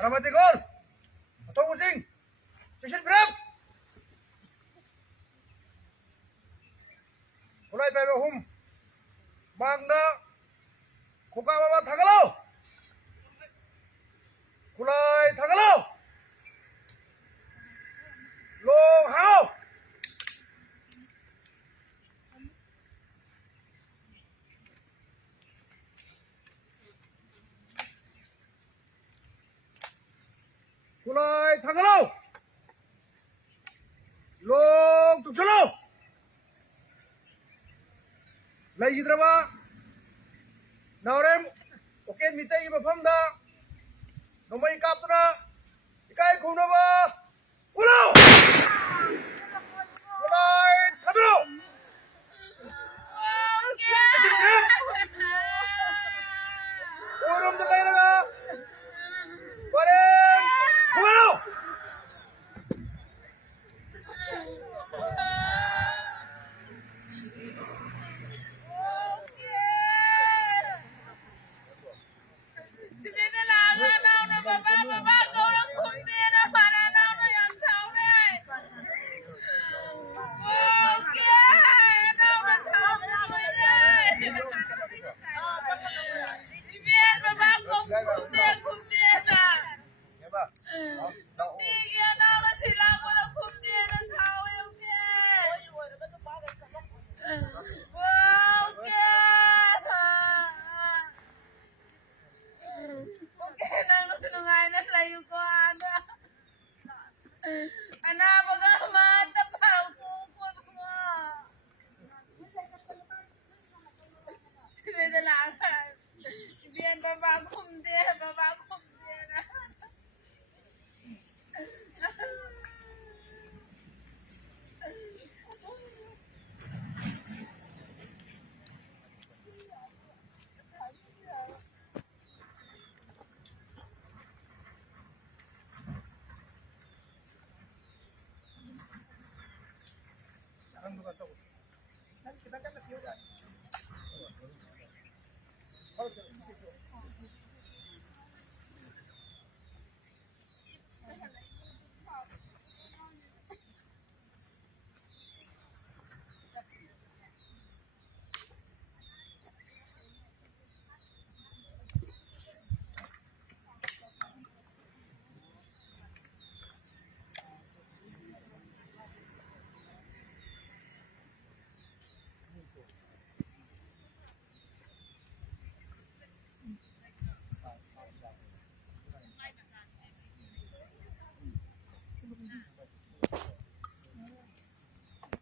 Alamat ikon. Atau pusing. Session berapa? Mulai pai hum. Bangda. Kuka bawa thagalo. Kulai thagalo. Long hao. Kulai thagalo. Long tuksalo. Laidraba. Naurem. Oke mitai mafamda. Nomai kaptra. Ikai khunaba. Ulo. Kulai thagalo. Urum dalai laga. Bareng. Kumalo. Kita kan